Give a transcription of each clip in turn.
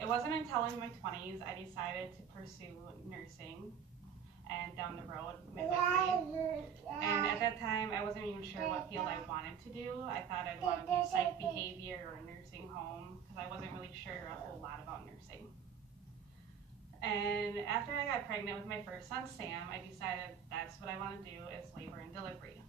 It wasn't until in my 20s I decided to pursue nursing and down the road midwifery. And at that time, I wasn't even sure what field I wanted to do. I thought I'd want to do psych behavior or nursing home because I wasn't really sure a whole lot about nursing. And after I got pregnant with my first son, Sam, I decided that's what I want to do is labor and delivery.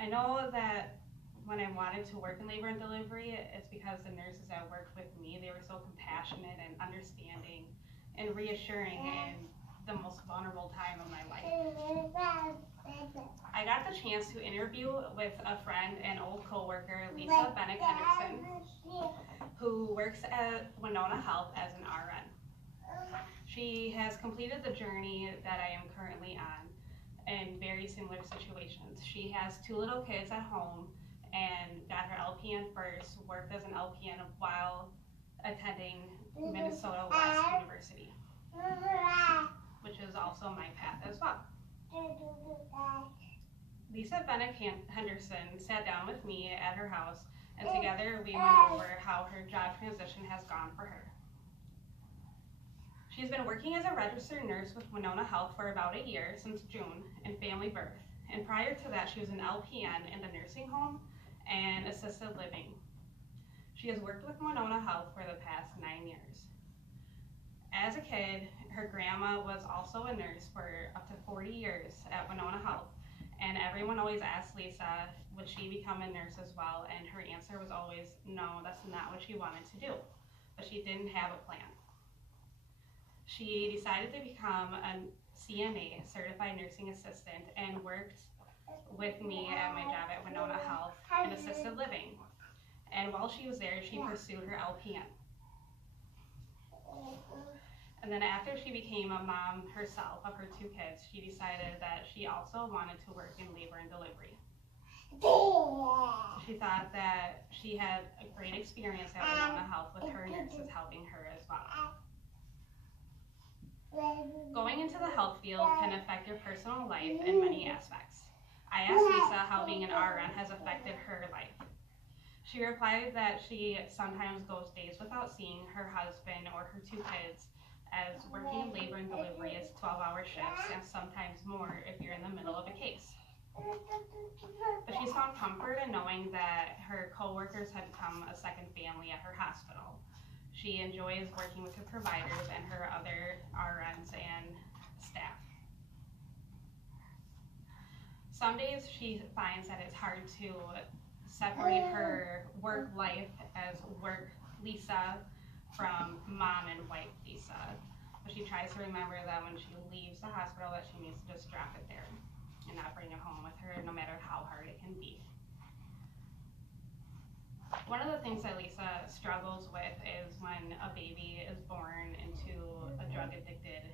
I know that when I wanted to work in labor and delivery, it's because the nurses that worked with me, they were so compassionate and understanding and reassuring in the most vulnerable time of my life. I got the chance to interview with a friend and old coworker, Lisa Bennett Henderson, who works at Winona Health as an RN. She has completed the journey that I am currently on in very similar situations. She has 2 little kids at home and got her LPN first, worked as an LPN while attending Minnesota West University, which is also my path as well. Lisa Bennett Henderson sat down with me at her house, and together we went over how her job transition has gone for her. She's been working as a registered nurse with Winona Health for about a year, since June, in family birth. And prior to that, she was an LPN in the nursing home and assisted living. She has worked with Winona Health for the past 9 years. As a kid, her grandma was also a nurse for up to 40 years at Winona Health, and everyone always asked Lisa, would she become a nurse as well? And her answer was always, no, that's not what she wanted to do, but she didn't have a plan. She decided to become a CNA, Certified Nursing Assistant, and worked with me at my job at Winona Health in assisted living. And while she was there, she pursued her LPN. And then after she became a mom herself of her 2 kids, she decided that she also wanted to work in labor and delivery. She thought that she had a great experience at Winona Health with her nurses helping her as well. Going into the health field can affect your personal life in many aspects. I asked Lisa how being an RN has affected her life. She replied that she sometimes goes days without seeing her husband or her 2 kids, as working in labor and delivery is 12-hour shifts and sometimes more if you're in the middle of a case. But she's found comfort in knowing that her coworkers have become a second family at her hospital. She enjoys working with her providers and her other RNs and staff. Some days she finds that it's hard to separate her work life as work Lisa from mom and wife Lisa. But she tries to remember that when she leaves the hospital that she needs to just drop it there and not bring it home with her, no matter how hard it can be. One of the things that Lisa struggles with is when a baby is born into a drug-addicted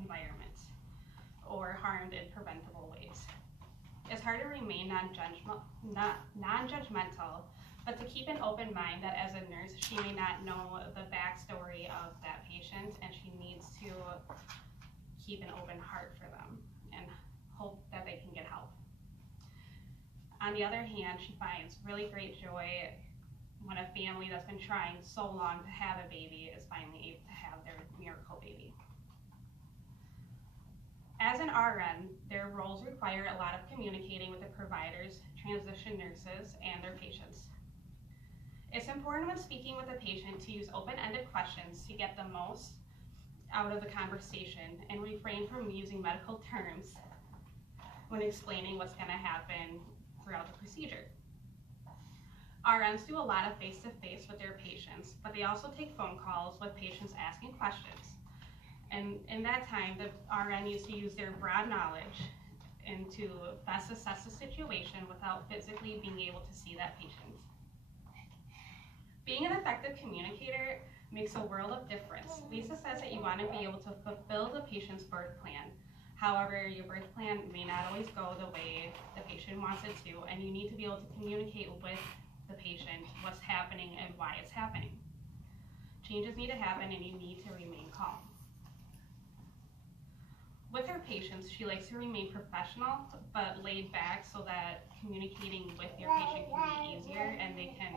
environment or harmed in preventable ways. It's hard to remain non-judgmental, but to keep an open mind that as a nurse, she may not know the backstory of that patient, and she needs to keep an open heart for them and hope that they can get help. On the other hand, she finds really great joy when a family that's been trying so long to have a baby is finally able to have their miracle baby. As an RN, their roles require a lot of communicating with the providers, transition nurses, and their patients. It's important when speaking with a patient to use open-ended questions to get the most out of the conversation and refrain from using medical terms when explaining what's going to happen throughout the procedure. RNs do a lot of face-to-face with their patients, but they also take phone calls with patients asking questions. And in that time, the RN needs to use their broad knowledge and to best assess the situation without physically being able to see that patient. Being an effective communicator makes a world of difference. Lisa says that you want to be able to fulfill the patient's birth plan. However, your birth plan may not always go the way the patient wants it to, and you need to be able to communicate with the patient what's happening and why it's happening. Changes need to happen, and you need to remain calm. With her patients, she likes to remain professional but laid back so that communicating with your patient can be easier and they can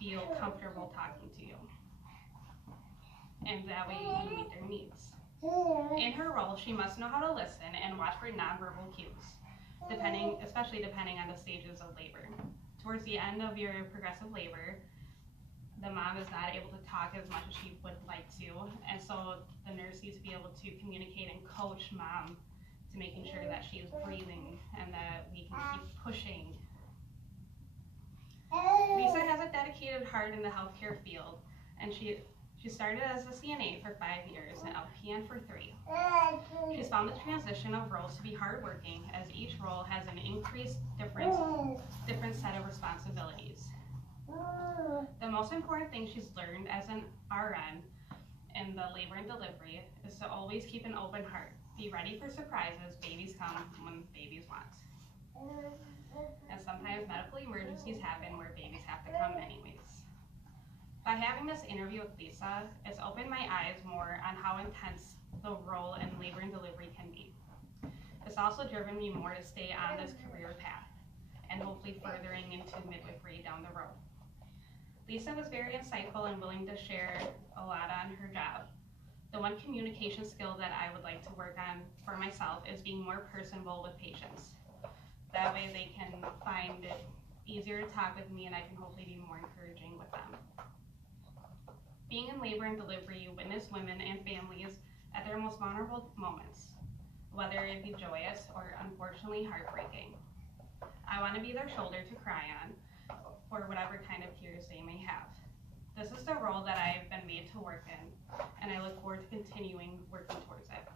be feel comfortable talking to you. And that way you meet their needs. In her role, she must know how to listen and watch for nonverbal cues, especially depending on the stages of labor. Towards the end of your progressive labor, the mom is not able to talk as much as she would like to, and so the nurse needs to be able to communicate and coach mom to making sure that she is breathing and that we can keep pushing. Lisa has a dedicated heart in the healthcare field, and she started as a CNA for 5 years and LPN for 3. She's found the transition of roles to be hardworking, as each role has an increased different set of responsibilities. The most important thing she's learned as an RN in the labor and delivery is to always keep an open heart. Be ready for surprises. Babies come when babies want. And sometimes medical emergencies happen where babies have to come anyways. By having this interview with Lisa, it's opened my eyes more on how intense the role in labor and delivery can be. It's also driven me more to stay on this career path and hopefully furthering into midwifery down the road. Lisa was very insightful and willing to share a lot on her job. The one communication skill that I would like to work on for myself is being more personable with patients. That way they can find it easier to talk with me and I can hopefully be more encouraging with them. Being in labor and delivery, you witness women and families at their most vulnerable moments, whether it be joyous or unfortunately heartbreaking. I want to be their shoulder to cry on, or whatever kind of tears they may have. This is the role that I have been made to work in, and I look forward to continuing working towards it.